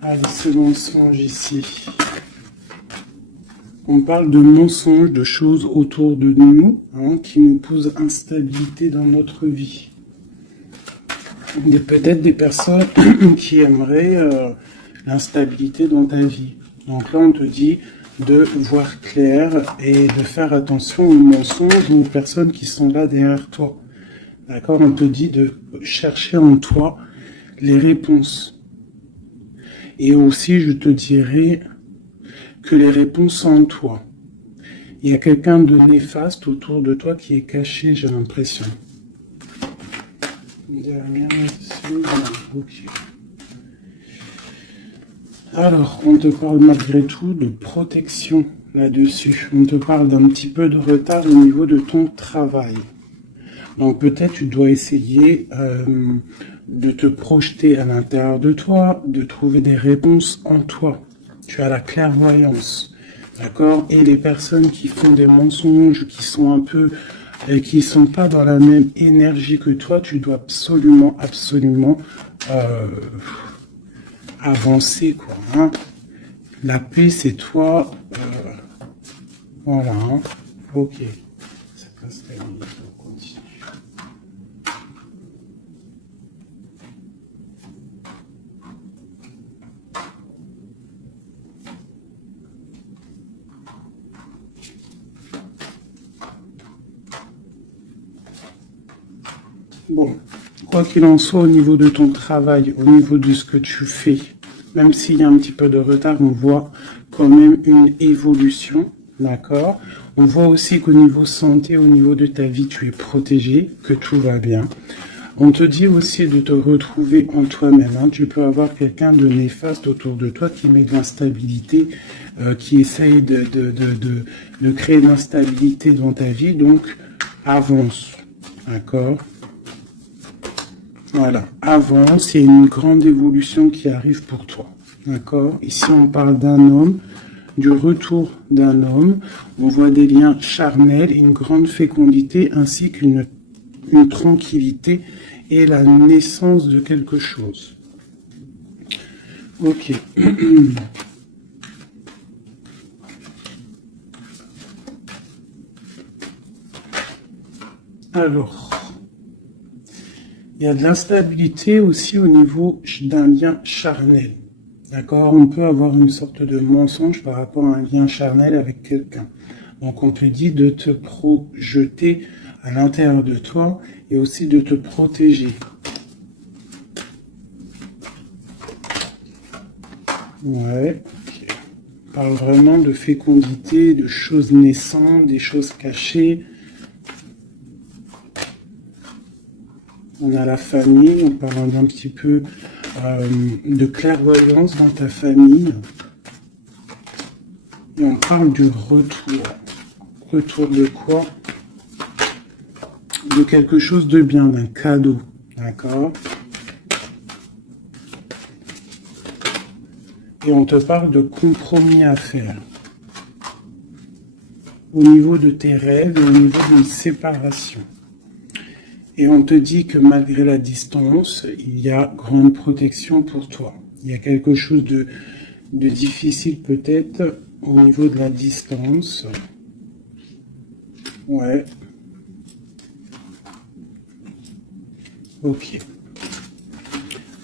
Allez, ce mensonge ici. On parle de mensonges, de choses autour de nous qui nous posent instabilité dans notre vie. Peut-être des personnes qui aimeraient l'instabilité dans ta vie. Donc là, on te dit de voir clair et de faire attention aux mensonges ou aux personnes qui sont là derrière toi. D'accord? On te dit de chercher en toi les réponses. Et aussi, je te dirais que les réponses sont en toi. Il y a quelqu'un de néfaste autour de toi qui est caché, j'ai l'impression. Dernière là-dessus, ok. Alors, on te parle malgré tout de protection là-dessus. On te parle d'un petit peu de retard au niveau de ton travail. Donc peut-être tu dois essayer de te projeter à l'intérieur de toi, de trouver des réponses en toi. Tu as la clairvoyance, d'accord? Et les personnes qui font des mensonges, qui sont un peu, qui sont pas dans la même énergie que toi, tu dois absolument avancer, quoi. Hein. La paix, c'est toi. Voilà. Hein. Ok. C'est pas stabilisé. On continue. Bon, quoi qu'il en soit, au niveau de ton travail, au niveau de ce que tu fais, même s'il y a un petit peu de retard, on voit quand même une évolution, d'accord? On voit aussi qu'au niveau santé, au niveau de ta vie, tu es protégé, que tout va bien. On te dit aussi de te retrouver en toi-même. Hein. Tu peux avoir quelqu'un de néfaste autour de toi qui met de l'instabilité, qui essaye de créer de l'instabilité dans ta vie, donc avance, d'accord? Voilà, avance, il y a une grande évolution qui arrive pour toi. D'accord? Ici, on parle d'un homme, du retour d'un homme. On voit des liens charnels, une grande fécondité, ainsi qu'une tranquillité et la naissance de quelque chose. Ok. Alors... il y a de l'instabilité aussi au niveau d'un lien charnel. D'accord? On peut avoir une sorte de mensonge par rapport à un lien charnel avec quelqu'un. Donc on te dit de te projeter à l'intérieur de toi et aussi de te protéger. Ouais. Okay. On parle vraiment de fécondité, de choses naissantes, des choses cachées. On a la famille, on parle d'un petit peu de clairvoyance dans ta famille. Et on parle du retour. Retour de quoi? De quelque chose de bien, d'un cadeau. D'accord? Et on te parle de compromis à faire. Au niveau de tes rêves, au niveau d'une séparation. Et on te dit que malgré la distance, il y a grande protection pour toi. Il y a quelque chose de difficile peut-être au niveau de la distance. Ouais. Ok.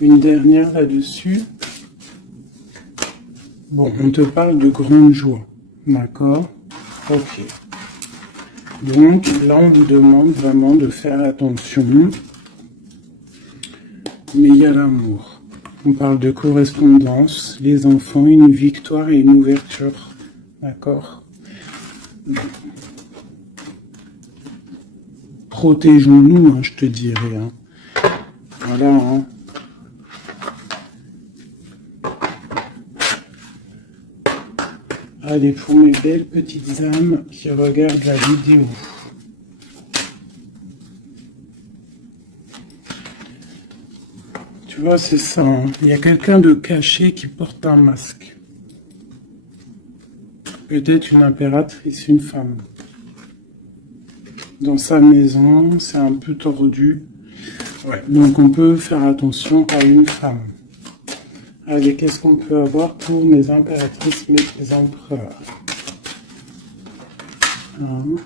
Une dernière là-dessus. Bon, on te parle de grande joie. D'accord? Ok. Donc là, on vous demande vraiment de faire attention. Mais il y a l'amour. On parle de correspondance, les enfants, une victoire et une ouverture. D'accord? Protégeons-nous, hein, je te dirais. Hein. Voilà. Hein. Allez, pour mes belles petites âmes qui regardent la vidéo. Tu vois, c'est ça. Hein. Il y a quelqu'un de caché qui porte un masque. Peut-être une impératrice, une femme. Dans sa maison, c'est un peu tordu. Ouais. Donc on peut faire attention à une femme. Allez, qu'est-ce qu'on peut avoir pour mes impératrices, mes empereurs? 1, 2,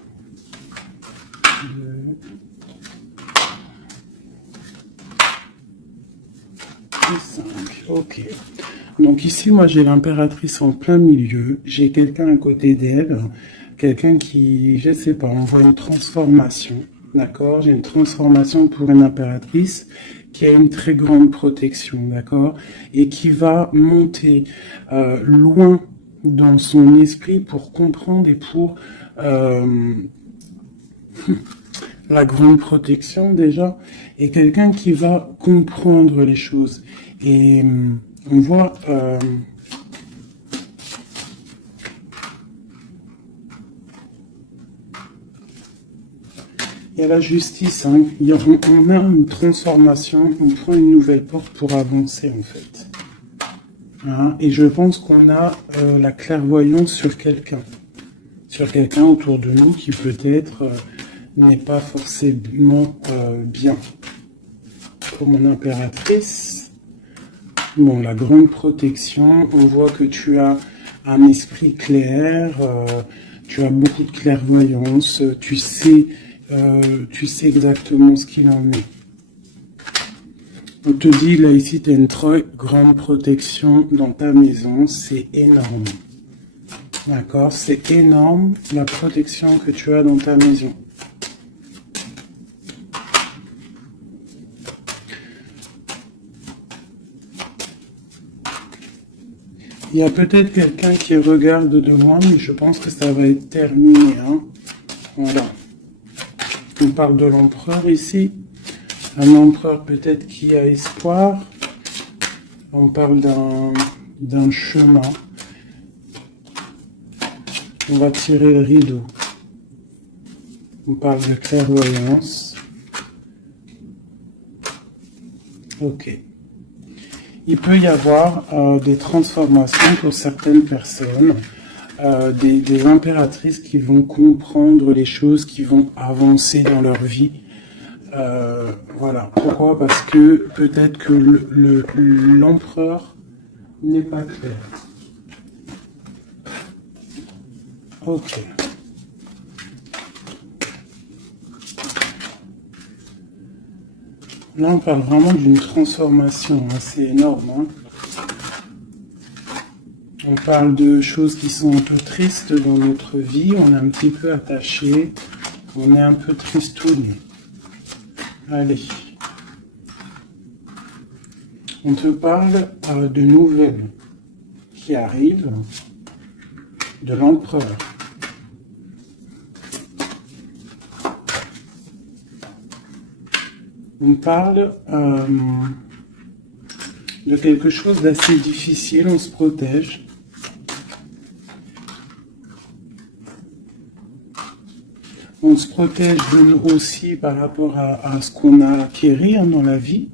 5. Ok. Donc ici, moi, j'ai l'impératrice en plein milieu. J'ai quelqu'un à côté d'elle. Quelqu'un qui, je sais pas, on voit une transformation. D'accord? J'ai une transformation pour une impératrice qui a une très grande protection. D'accord? Et qui va monter loin dans son esprit pour comprendre et pour... la grande protection déjà, et quelqu'un qui va comprendre les choses. Et on voit il y a la justice, hein. On a une transformation, on prend une nouvelle porte pour avancer en fait. Hein, et je pense qu'on a la clairvoyance sur quelqu'un autour de nous qui peut-être n'est pas forcément bien. Pour mon impératrice, bon, la grande protection, on voit que tu as un esprit clair, tu as beaucoup de clairvoyance, tu sais exactement ce qu'il en est. On te dit, là, ici, tu as une très grande protection dans ta maison, c'est énorme. D'accord? C'est énorme, la protection que tu as dans ta maison. Il y a peut-être quelqu'un qui regarde de loin, mais je pense que ça va être terminé. Hein. Voilà. On parle de l'empereur ici. Un empereur peut-être qui a espoir. On parle d'un chemin. On va tirer le rideau. On parle de clairvoyance. Ok. Il peut y avoir des transformations pour certaines personnes, des impératrices qui vont comprendre les choses, qui vont avancer dans leur vie. Voilà. Pourquoi? Parce que peut-être que l'empereur n'est pas clair. Ok. Là, on parle vraiment d'une transformation assez énorme. Hein. On parle de choses qui sont un peu tristes dans notre vie. On est un petit peu attaché. On est un peu tristouné. Allez. On te parle de nouvelles qui arrivent de l'empereur. On parle de quelque chose d'assez difficile, on se protège. On se protège de nous aussi par rapport à ce qu'on a acquis hein, dans la vie.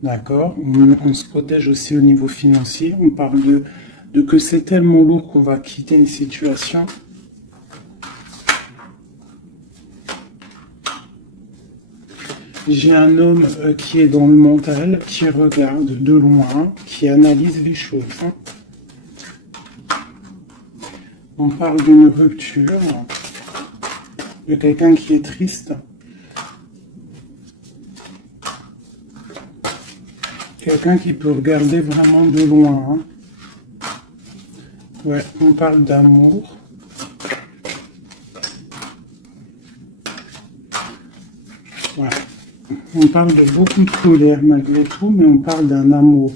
D'accord? On se protège aussi au niveau financier. On parle de que c'est tellement lourd qu'on va quitter une situation. J'ai un homme qui est dans le mental, qui regarde de loin, qui analyse les choses. Hein. On parle d'une rupture, de quelqu'un qui est triste. Quelqu'un qui peut regarder vraiment de loin. Hein. Ouais, on parle d'amour. Ouais. On parle de beaucoup de colère malgré tout, mais on parle d'un amour.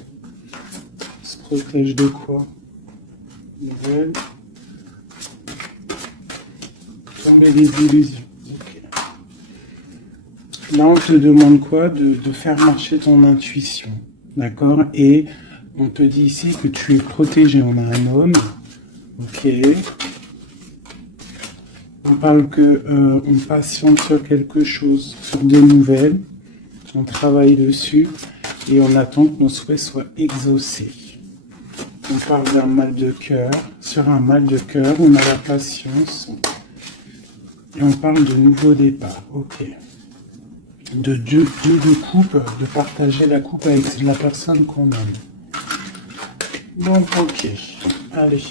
On se protège de quoi? Nouvelle. Tomber des illusions. Okay. Là, on te demande quoi? De faire marcher ton intuition. D'accord? Et on te dit ici que tu es protégé. On a un homme. Ok. On parle que on patiente sur quelque chose, sur des nouvelles. On travaille dessus et on attend que nos souhaits soient exaucés. On parle d'un mal de cœur. Sur un mal de cœur, on a la patience. Et on parle de nouveau départ. Ok. De Dieu de coupe, de partager la coupe avec la personne qu'on aime. Donc, ok. Allez.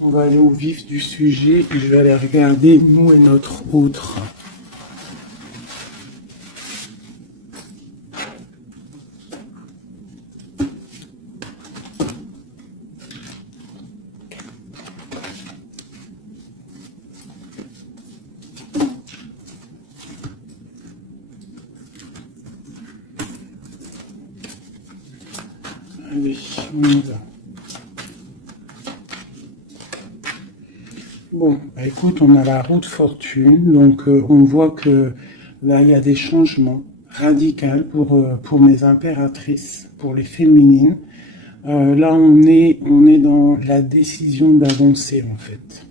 On va aller au vif du sujet. Je vais aller regarder nous et notre autre. Allez, on y va. Bon, bah écoute, on a la roue de fortune, donc on voit que là, il y a des changements radicaux pour mes impératrices, pour les féminines. Là, on est dans la décision d'avancer, en fait.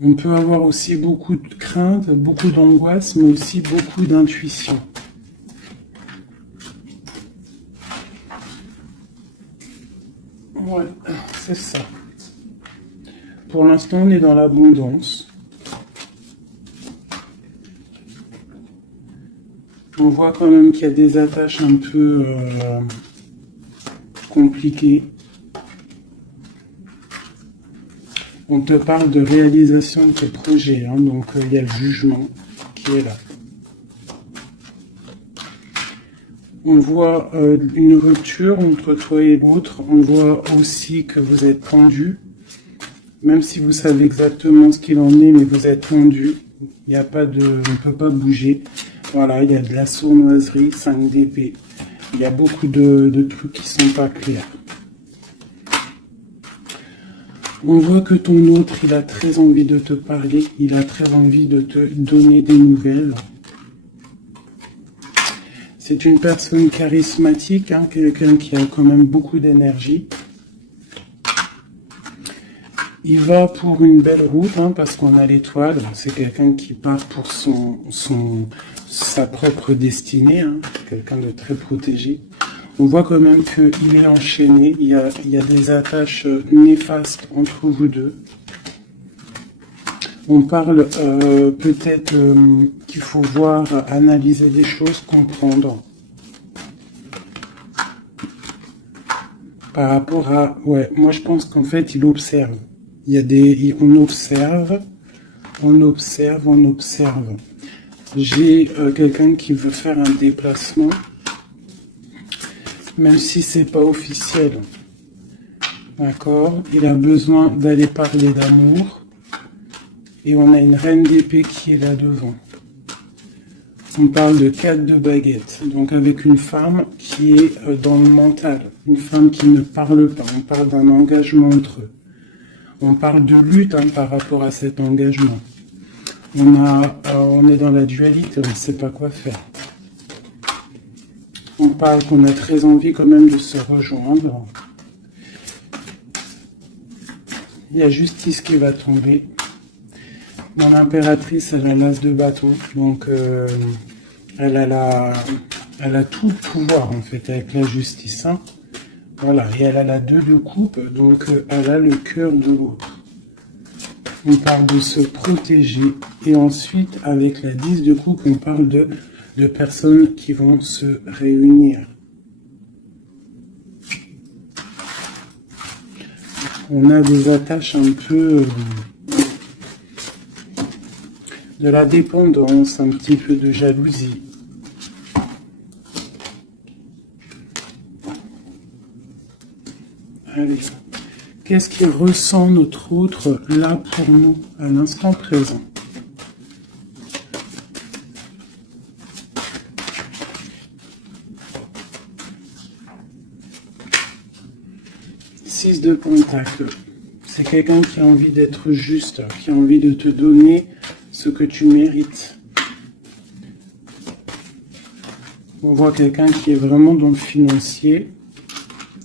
On peut avoir aussi beaucoup de crainte, beaucoup d'angoisse, mais aussi beaucoup d'intuition. Ouais, c'est ça. Pour l'instant, on est dans l'abondance. On voit quand même qu'il y a des attaches un peu compliquées. On te parle de réalisation de tes projets, hein, donc il y a le jugement qui est là. On voit une rupture entre toi et l'autre. On voit aussi que vous êtes tendu. Même si vous savez exactement ce qu'il en est, mais vous êtes tendu. Il n'y a pas de... On ne peut pas bouger. Voilà, il y a de la sournoiserie, 5 d'épée. Il y a beaucoup de trucs qui sont pas clairs. On voit que ton autre, il a très envie de te parler. Il a très envie de te donner des nouvelles. C'est une personne charismatique, hein, quelqu'un qui a quand même beaucoup d'énergie. Il va pour une belle route, hein, parce qu'on a l'étoile. C'est quelqu'un qui part pour sa propre destinée, hein, quelqu'un de très protégé. On voit quand même qu'il est enchaîné. Il y a des attaches néfastes entre vous deux. On parle peut-être qu'il faut voir, analyser des choses, comprendre. Par rapport à... Ouais, moi je pense qu'en fait, il observe. Il y a des... On observe. J'ai quelqu'un qui veut faire un déplacement, même si c'est pas officiel. D'accord? Il a besoin d'aller parler d'amour. Et on a une reine d'épée qui est là devant. On parle de 4 de baguettes. Donc avec une femme qui est dans le mental. Une femme qui ne parle pas. On parle d'un engagement entre eux. On parle de lutte, hein, par rapport à cet engagement. On est dans la dualité, on ne sait pas quoi faire. On parle qu'on a très envie quand même de se rejoindre. Il y a justice qui va tomber. Mon impératrice, elle a l'as de bâton, donc elle a tout le pouvoir en fait avec la justice. Hein. Voilà, et elle a la 2 de coupe, donc elle a le cœur de l'autre. On parle de se protéger, et ensuite avec la 10 de coupe, on parle de personnes qui vont se réunir. On a des attaches un peu... de la dépendance, un petit peu de jalousie. Allez, qu'est-ce qu'il ressent notre autre là pour nous, à l'instant présent? Six de Pentacle. C'est quelqu'un qui a envie d'être juste, qui a envie de te donner ce que tu mérites. On voit quelqu'un qui est vraiment dans le financier,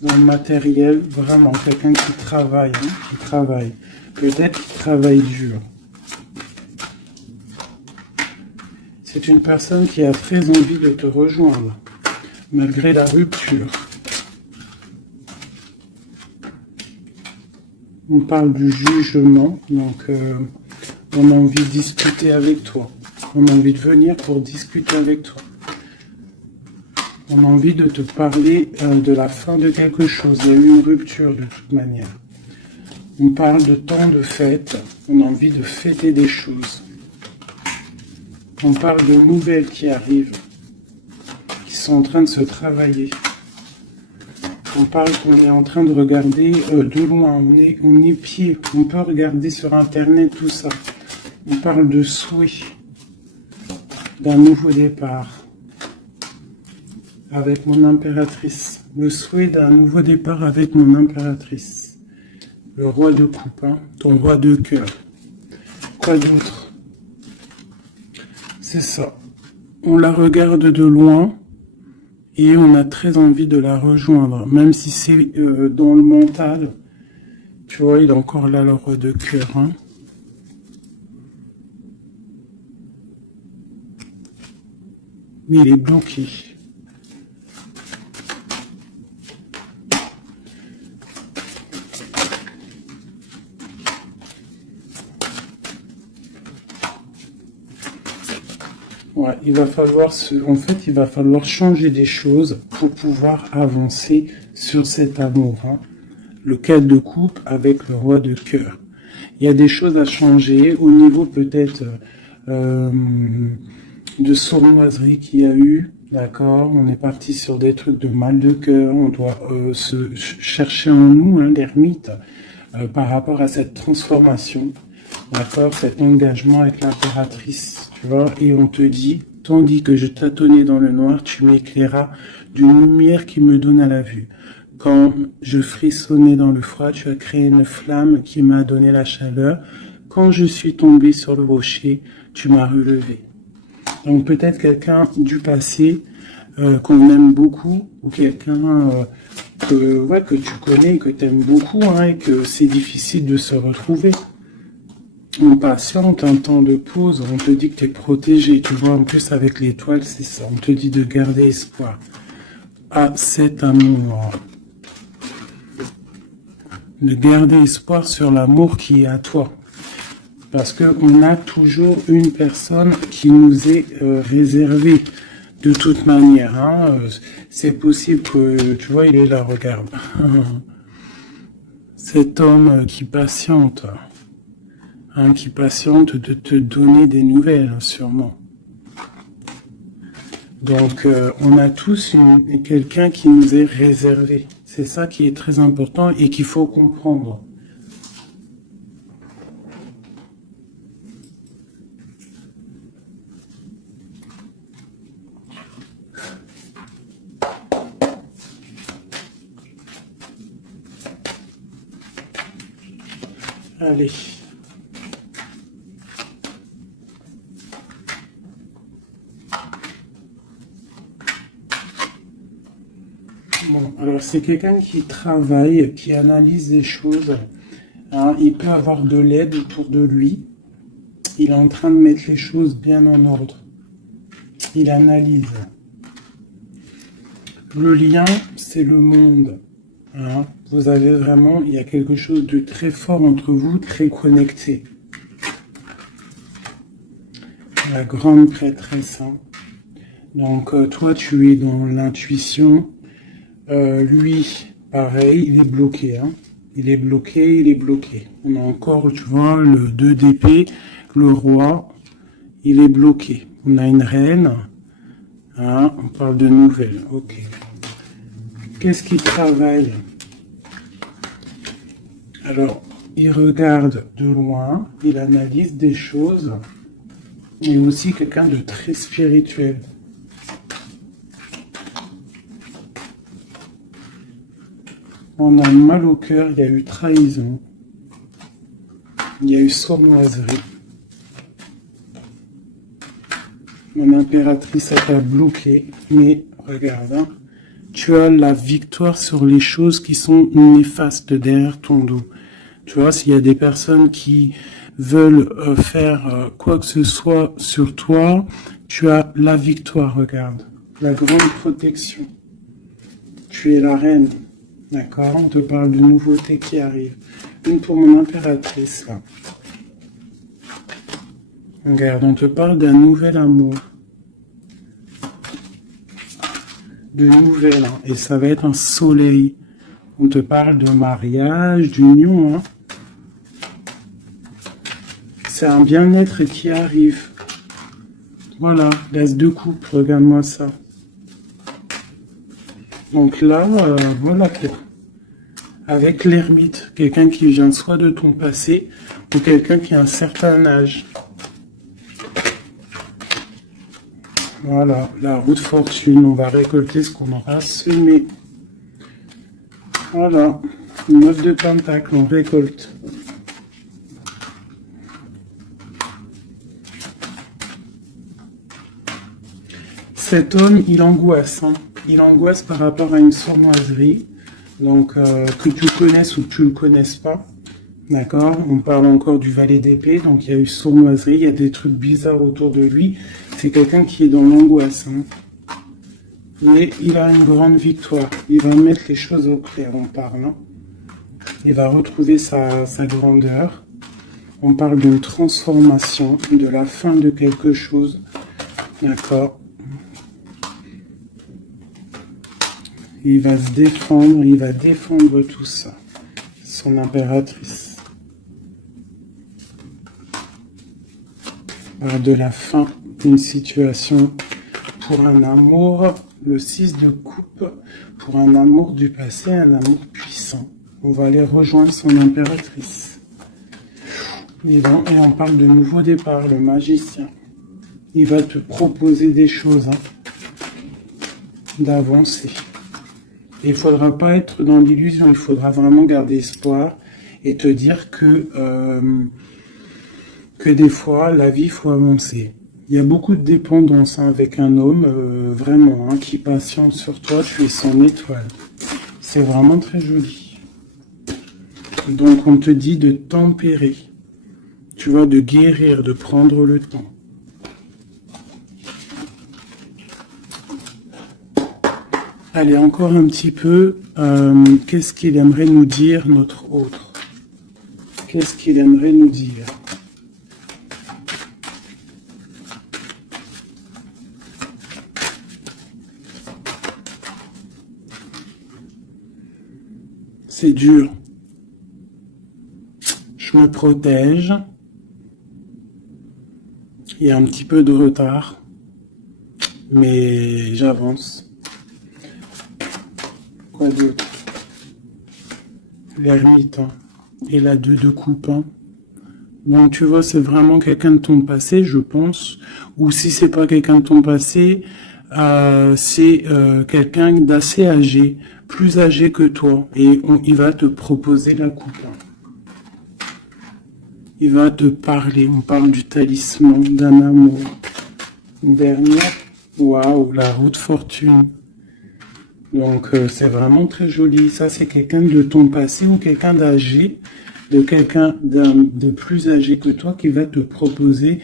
dans le matériel, vraiment quelqu'un qui travaille, hein, qui travaille. Peut-être qu'il travaille dur. C'est une personne qui a très envie de te rejoindre, malgré la rupture. On parle du jugement, donc on a envie de discuter avec toi. On a envie de venir pour discuter avec toi. On a envie de te parler de la fin de quelque chose. Il y a eu une rupture de toute manière. On parle de temps de fête. On a envie de fêter des choses. On parle de nouvelles qui arrivent, qui sont en train de se travailler. On parle qu'on est en train de regarder de loin. On est pied. On peut regarder sur Internet tout ça. On parle de souhait, d'un nouveau départ. Avec mon impératrice. Le souhait d'un nouveau départ avec mon impératrice. Le roi de coupe, hein, ton roi de cœur. Quoi d'autre? C'est ça. On la regarde de loin et on a très envie de la rejoindre. Même si c'est dans le mental. Tu vois, il est encore là, le roi de cœur. Hein. Mais il est bloqué. Ouais, il va falloir il va falloir changer des choses pour pouvoir avancer sur cet amour. Hein. Le 4 de coupe avec le roi de cœur. Il y a des choses à changer au niveau peut-être de sournoiserie qu'il y a eu. D'accord, on est parti sur des trucs de mal de cœur. On doit se chercher en nous, hein, l'ermite, par rapport à cette transformation. D'accord, cet engagement avec l'impératrice, tu vois, et on te dit, tandis que je tâtonnais dans le noir, tu m'éclairas d'une lumière qui me donne à la vue. Quand je frissonnais dans le froid, tu as créé une flamme qui m'a donné la chaleur. Quand je suis tombé sur le rocher, tu m'as relevé. Donc peut-être quelqu'un du passé qu'on aime beaucoup, ou quelqu'un que tu connais, que tu aimes beaucoup, hein, et que c'est difficile de se retrouver. On patiente un temps de pause, on te dit que tu es protégé, tu vois, en plus avec l'étoile, c'est ça, on te dit de garder espoir à cet amour. De garder espoir sur l'amour qui est à toi. Parce qu'on a toujours une personne qui nous est réservée, de toute manière. Hein. C'est possible que, tu vois, il est là, regarde. Cet homme qui patiente. Hein, qui patiente de te donner des nouvelles, sûrement. Donc, on a tous quelqu'un qui nous est réservé. C'est ça qui est très important et qu'il faut comprendre. Allez. Bon, alors c'est quelqu'un qui travaille, qui analyse des choses. Hein, il peut avoir de l'aide autour de lui. Il est en train de mettre les choses bien en ordre. Il analyse. Le lien, c'est le monde. Hein, vous avez vraiment, il y a quelque chose de très fort entre vous, très connecté. La grande prêtresse. Hein. Donc, toi, tu es dans l'intuition. Lui, pareil, il est bloqué. Hein. Il est bloqué, il est bloqué. On a encore, tu vois, le 2 d'épée, le roi, il est bloqué. On a une reine. Hein, on parle de nouvelles. Ok. Qu'est-ce qu'il travaille? Alors, il regarde de loin, il analyse des choses. Il est aussi quelqu'un de très spirituel. On a mal au cœur, il y a eu trahison. Il y a eu sournoiserie. Mon impératrice a été bloquée, mais regarde, hein, tu as la victoire sur les choses qui sont néfastes derrière ton dos. Tu vois, s'il y a des personnes qui veulent faire quoi que ce soit sur toi, tu as la victoire, regarde. La grande protection. Tu es la reine. D'accord, on te parle de nouveautés qui arrivent. Une pour mon impératrice, là. Regarde, on te parle d'un nouvel amour. de nouvelles, hein, et ça va être un soleil. On te parle de mariage, d'union, hein. C'est un bien-être qui arrive. Voilà, l'as de coupe, regarde-moi ça. Donc là, voilà, avec l'ermite, quelqu'un qui vient soit de ton passé, ou quelqu'un qui a un certain âge. Voilà, la roue de fortune, on va récolter ce qu'on aura semé. Voilà, 9 de pentacle, on récolte. Cet homme, il angoisse, hein. Il angoisse par rapport à une sournoiserie, donc que tu connaisses ou que tu ne le connaisses pas. D'accord, on parle encore du valet d'épée, donc il y a eu sournoiserie, il y a des trucs bizarres autour de lui. C'est quelqu'un qui est dans l'angoisse, hein. Mais il a une grande victoire. Il va mettre les choses au clair, on parle, hein. Il va retrouver sa grandeur. On parle d'une transformation, de la fin de quelque chose. D'accord. Il va se défendre, il va défendre tout ça. Son impératrice. De la fin d'une situation pour un amour, le 6 de coupe, pour un amour du passé, un amour puissant. On va aller rejoindre son impératrice. Et on parle de nouveau départ, le magicien. Il va te proposer des choses, hein, d'avancer. Il ne faudra pas être dans l'illusion, il faudra vraiment garder espoir et te dire que des fois, la vie, il faut avancer. Il y a beaucoup de dépendance, hein, avec un homme, vraiment, hein, qui patiente sur toi, tu es son étoile. C'est vraiment très joli. Donc on te dit de tempérer, tu vois, de guérir, de prendre le temps. Allez, encore un petit peu, qu'est-ce qu'il aimerait nous dire, notre autre? Qu'est-ce qu'il aimerait nous dire? C'est dur. Je me protège. Il y a un petit peu de retard, mais j'avance. Quoi d'autre? L'ermite, hein, et la 2 de coupe, hein. Donc tu vois, c'est vraiment quelqu'un de ton passé, je pense. Ou si c'est pas quelqu'un de ton passé, c'est quelqu'un d'assez âgé, plus âgé que toi. Et il va te proposer la coupe, hein. Il va te parler, on parle du talisman, d'un amour. Une dernière, waouh, la roue de fortune. Donc c'est vraiment très joli. Ça, c'est quelqu'un de ton passé ou quelqu'un d'âgé, de quelqu'un de plus âgé que toi qui va te proposer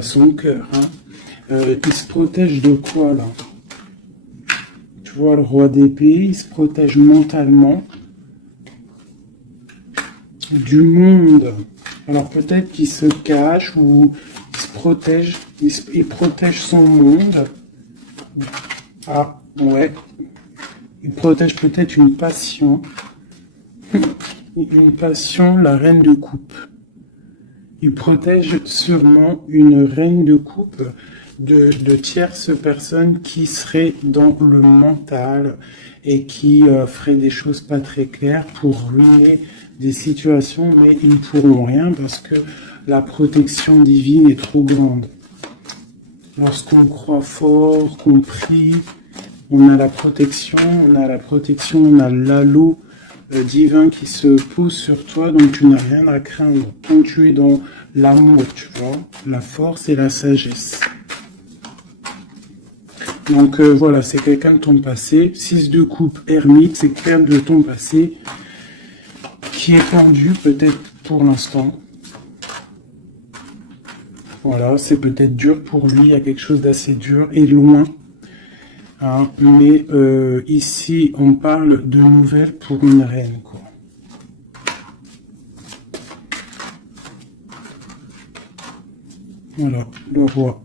son cœur, hein. Il se protège de quoi, là? Tu vois, le roi d'épée, il se protège mentalement du monde. Alors peut-être qu'il se cache ou il se protège, il protège son monde. Ah, ouais. Il protège peut-être une passion. Une passion, la reine de coupe. Il protège sûrement une reine de coupe de tierces personnes qui seraient dans le mental et qui feraient des choses pas très claires pour ruiner des situations, mais ils ne pourront rien parce que la protection divine est trop grande. Lorsqu'on croit fort, qu'on prie, on a la protection, on a l'halo divin qui se pose sur toi, donc tu n'as rien à craindre. Quand tu es dans l'amour, tu vois, la force et la sagesse. Donc voilà, c'est quelqu'un de ton passé. 6 de coupe, ermite, c'est quelqu'un de ton passé qui est tendu peut-être pour l'instant. Voilà, c'est peut-être dur pour lui, il y a quelque chose d'assez dur et loin. Hein, mais ici, on parle de nouvelles pour une reine, quoi. Voilà, le roi.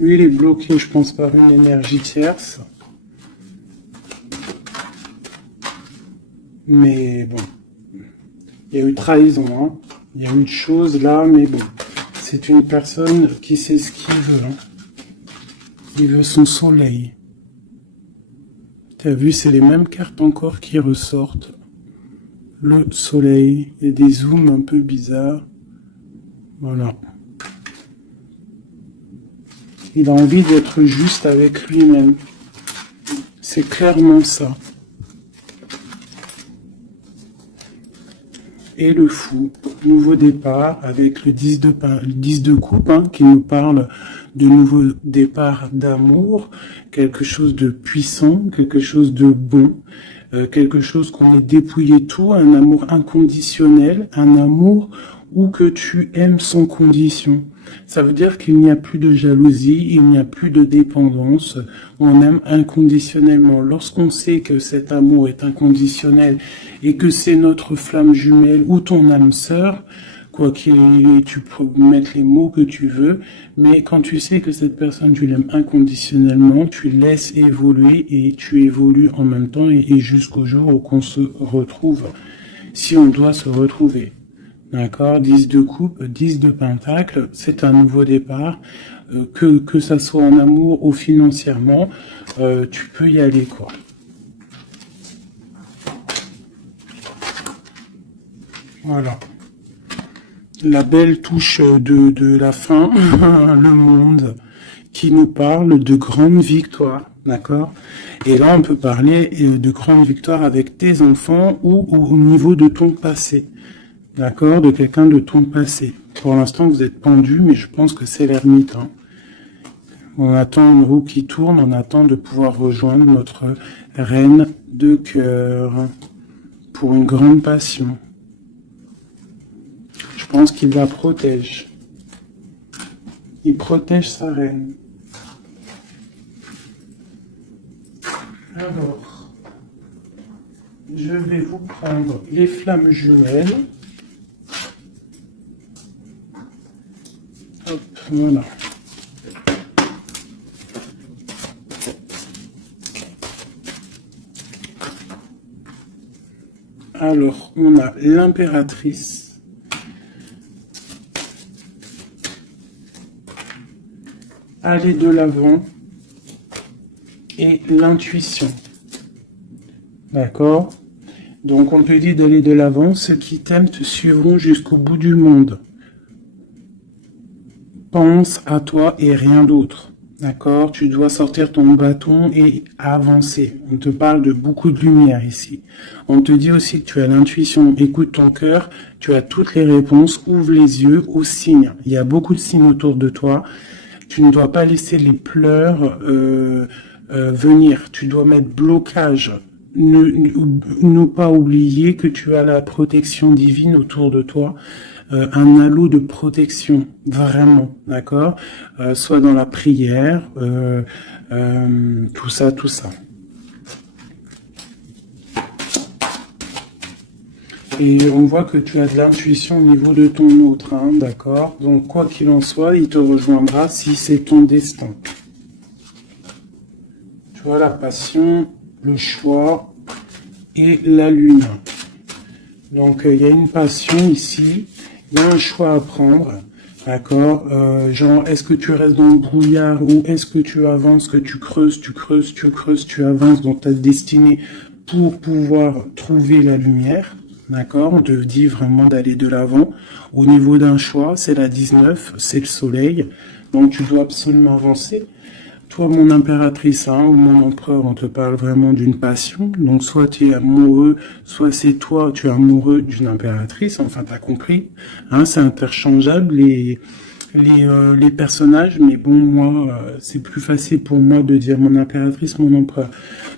Lui, il est bloqué, je pense, par une énergie tierce. Mais bon, il y a eu trahison, hein. Il y a eu de choses là, mais bon. C'est une personne qui sait ce qu'il veut. Hein. Il veut son soleil. T'as vu, c'est les mêmes cartes encore qui ressortent. Le soleil. Il y a des zooms un peu bizarres. Voilà. Il a envie d'être juste avec lui-même. C'est clairement ça. Et le fou, nouveau départ avec le 10 de coupe hein, qui nous parle de nouveau départ d'amour, quelque chose de puissant, quelque chose de bon, quelque chose qu'on ait dépouillé tout, un amour inconditionnel, un amour où que tu aimes sans condition. Ça veut dire qu'il n'y a plus de jalousie, il n'y a plus de dépendance, on aime inconditionnellement. Lorsqu'on sait que cet amour est inconditionnel et que c'est notre flamme jumelle ou ton âme sœur, quoi qu'il tu peux mettre les mots que tu veux, mais quand tu sais que cette personne, tu l'aimes inconditionnellement, tu laisses évoluer et tu évolues en même temps et jusqu'au jour où on se retrouve, si on doit se retrouver. D'accord, 10 de coupe, 10 de pentacle, c'est un nouveau départ, que ça soit en amour ou financièrement, tu peux y aller, quoi. Voilà. La belle touche de la fin, le monde, qui nous parle de grandes victoires, d'accord? Et là, on peut parler de grandes victoires avec tes enfants ou au niveau de ton passé. D'accord, de quelqu'un de ton passé. Pour l'instant, vous êtes pendu, mais je pense que c'est l'ermite. Hein. On attend une roue qui tourne, on attend de pouvoir rejoindre notre reine de cœur pour une grande passion. Je pense qu'il la protège. Il protège sa reine. Alors, je vais vous prendre les flammes jumelles. Hop, voilà. Alors, on a l'impératrice. Aller de l'avant. Et l'intuition. D'accord? Donc, on peut dire d'aller de l'avant. Ceux qui t'aiment te suivront jusqu'au bout du monde. Pense à toi et rien d'autre. D'accord? Tu dois sortir ton bâton et avancer. On te parle de beaucoup de lumière ici. On te dit aussi que tu as l'intuition. Écoute ton cœur. Tu as toutes les réponses. Ouvre les yeux aux signes. Il y a beaucoup de signes autour de toi. Tu ne dois pas laisser les pleurs venir. Tu dois mettre blocage. Ne pas oublier que tu as la protection divine autour de toi. Un halo de protection, vraiment, d'accord, soit dans la prière, tout ça. Et on voit que tu as de l'intuition au niveau de ton autre, hein, d'accord. Donc quoi qu'il en soit, il te rejoindra si c'est ton destin. Tu vois la passion, le choix et la lune. Donc il y a une passion ici. Il y a un choix à prendre, d'accord, genre, est-ce que tu restes dans le brouillard ou est-ce que tu avances, que tu creuses, tu avances dans ta destinée pour pouvoir trouver la lumière, d'accord, on te dit vraiment d'aller de l'avant. Au niveau d'un choix, c'est la 19, c'est le soleil, donc tu dois absolument avancer. Toi, mon impératrice, hein, ou mon empereur, on te parle vraiment d'une passion. Donc, soit tu es amoureux, soit c'est toi, tu es amoureux d'une impératrice. Enfin, t'as compris. Hein, c'est interchangeable, les personnages. Mais bon, moi, c'est plus facile pour moi de dire mon impératrice, mon empereur.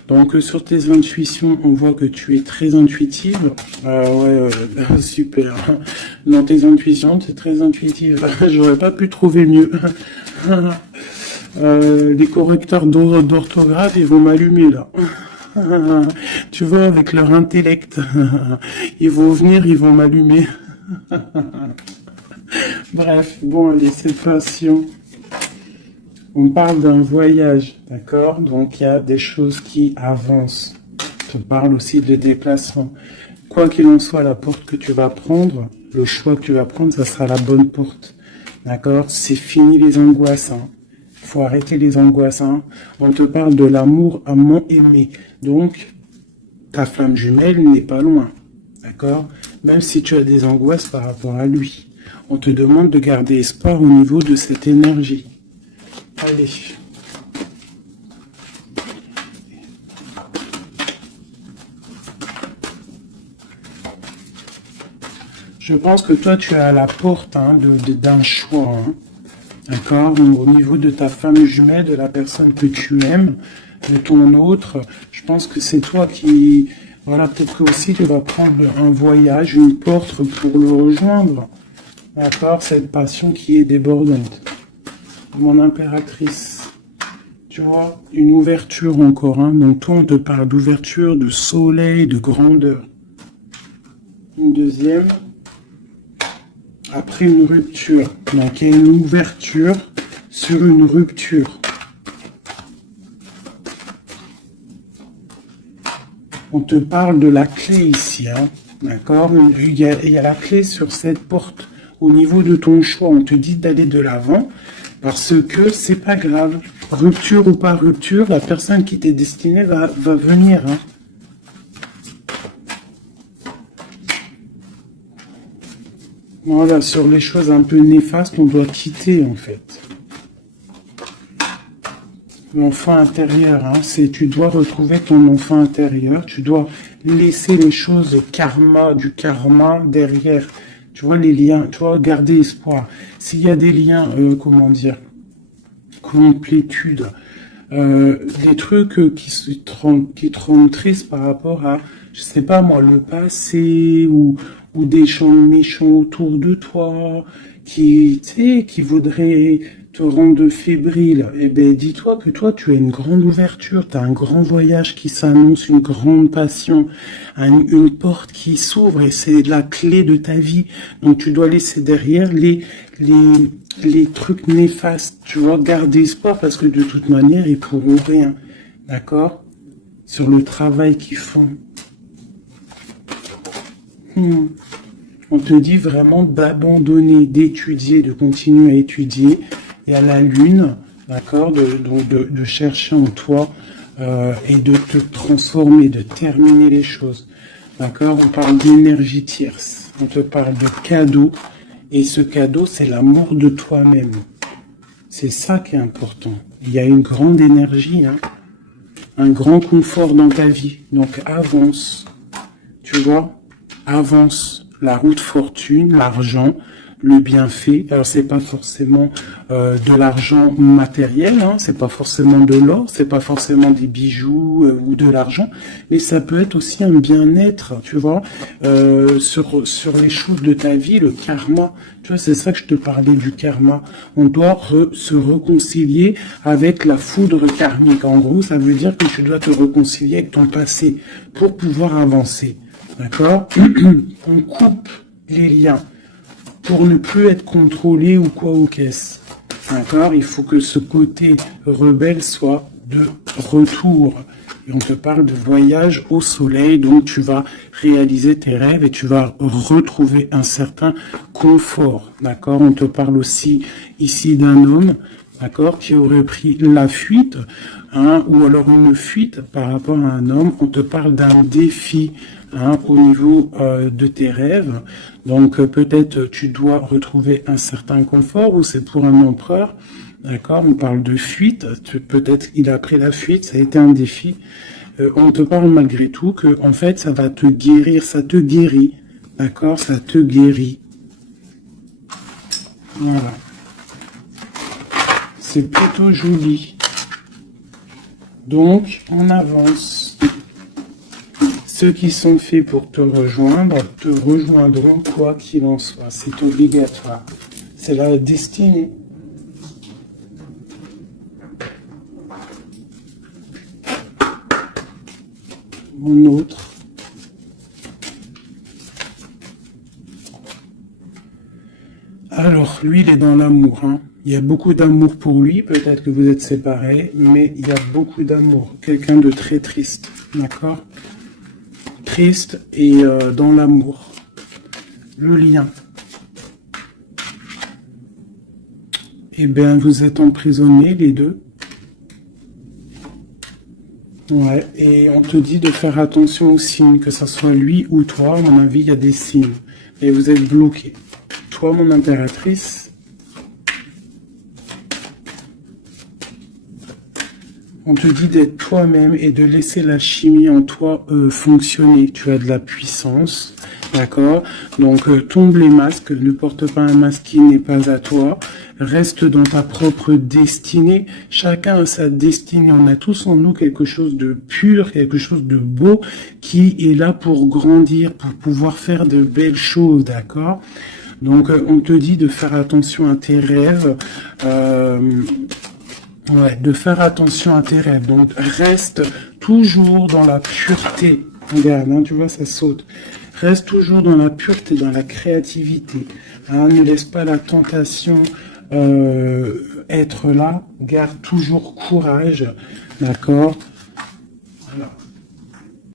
Donc, sur tes intuitions, on voit que tu es très intuitive. Ouais, super. Dans tes intuitions, tu es très intuitive. J'aurais pas pu trouver mieux. Les correcteurs d'orthographe, ils vont m'allumer là. Tu vois, avec leur intellect, ils vont venir, ils vont m'allumer. Bref, bon allez, c'est passion. On parle d'un voyage, d'accord? Donc, il y a des choses qui avancent. On parle aussi de déplacement. Quoi qu'il en soit, la porte que tu vas prendre, le choix que tu vas prendre, ça sera la bonne porte. D'accord? C'est fini les angoisses. Hein. Faut arrêter les angoisses. Hein. On te parle de l'amour amant aimé. Donc, ta flamme jumelle n'est pas loin. D'accord? Même si tu as des angoisses par rapport à lui. On te demande de garder espoir au niveau de cette énergie. Allez. Je pense que toi, tu es à la porte hein, d'un choix. Hein. D'accord? Au niveau de ta femme jumelle, de la personne que tu aimes, de ton autre, je pense que c'est toi qui... Voilà, peut-être que aussi tu vas prendre un voyage, une porte pour le rejoindre. D'accord? Cette passion qui est débordante. Mon impératrice. Tu vois, une ouverture encore. Hein. Donc toi, on te parle d'ouverture, de soleil, de grandeur. Une deuxième. Après une rupture. Donc il y a une ouverture sur une rupture. On te parle de la clé ici. Hein. D'accord? Il y a la clé sur cette porte. Au niveau de ton choix, on te dit d'aller de l'avant. Parce que c'est pas grave. Rupture ou pas rupture, la personne qui t'est destinée va venir. Hein. Voilà, sur les choses un peu néfastes, on doit quitter en fait. L'enfant intérieur, hein, tu dois retrouver ton enfant intérieur, tu dois laisser les choses du karma derrière. Tu vois, les liens, tu vois, garder espoir. S'il y a des liens, comment dire, complétude, des trucs qui te rendent triste par rapport à, je sais pas moi, le passé ou des gens méchants autour de toi qui, tu sais, qui voudraient te rendre fébrile. Eh ben, dis-toi que toi, tu as une grande ouverture, tu as un grand voyage qui s'annonce, une grande passion, une porte qui s'ouvre et c'est la clé de ta vie. Donc, tu dois laisser derrière les trucs néfastes. Tu vois, garder espoir parce que de toute manière, ils pourront rien. D'accord? Sur le travail qu'ils font. On te dit vraiment d'abandonner, d'étudier, de continuer à étudier. Et à la lune, d'accord, de chercher en toi et de te transformer, de terminer les choses. D'accord? On parle d'énergie tierce. On te parle de cadeau. Et ce cadeau, c'est l'amour de toi-même. C'est ça qui est important. Il y a une grande énergie, hein, un grand confort dans ta vie. Donc avance. Tu vois? Avance. La route fortune, l'argent, le bienfait. Alors c'est pas forcément de l'argent matériel, hein, c'est pas forcément de l'or, c'est pas forcément des bijoux ou de l'argent, mais ça peut être aussi un bien-être, tu vois, sur les choses de ta vie, le karma. Tu vois, c'est ça que je te parlais du karma. On doit se réconcilier avec la foudre karmique. En gros, ça veut dire que tu dois te réconcilier avec ton passé pour pouvoir avancer. D'accord? On coupe les liens pour ne plus être contrôlé ou quoi ou qu'est-ce. D'accord? Il faut que ce côté rebelle soit de retour. Et on te parle de voyage au soleil, donc tu vas réaliser tes rêves et tu vas retrouver un certain confort. D'accord? On te parle aussi ici d'un homme, d'accord, qui aurait pris la fuite, hein, ou alors une fuite par rapport à un homme. On te parle d'un défi, hein, au niveau de tes rêves. Donc peut-être tu dois retrouver un certain confort ou c'est pour un empereur. D'accord, on parle de fuite. Peut-être il a pris la fuite, ça a été un défi. On te parle malgré tout que en fait ça va te guérir, ça te guérit. D'accord, ça te guérit. Voilà. C'est plutôt joli. Donc on avance. Ceux qui sont faits pour te rejoindront quoi qu'il en soit. C'est obligatoire. C'est la destinée. Mon autre. Alors, lui, il est dans l'amour. Hein. Il y a beaucoup d'amour pour lui, peut-être que vous êtes séparés, mais il y a beaucoup d'amour. Quelqu'un de très triste, d'accord? Triste et dans l'amour. Le lien. Eh bien, vous êtes emprisonnés, les deux. Ouais, et on te dit de faire attention aux signes, que ce soit lui ou toi. À mon avis, il y a des signes. Et vous êtes bloqués. Toi, mon impératrice, on te dit d'être toi-même et de laisser la chimie en toi fonctionner. Tu as de la puissance, d'accord? Donc, tombe les masques, ne porte pas un masque qui n'est pas à toi. Reste dans ta propre destinée. Chacun a sa destinée. On a tous en nous quelque chose de pur, quelque chose de beau qui est là pour grandir, pour pouvoir faire de belles choses, d'accord? Donc, on te dit de faire attention à tes rêves. Ouais, de faire attention à tes rêves. Donc, reste toujours dans la pureté. Regarde, hein, tu vois, ça saute. Reste toujours dans la pureté, dans la créativité. Hein, ne laisse pas la tentation être là. Garde toujours courage. D'accord? Voilà.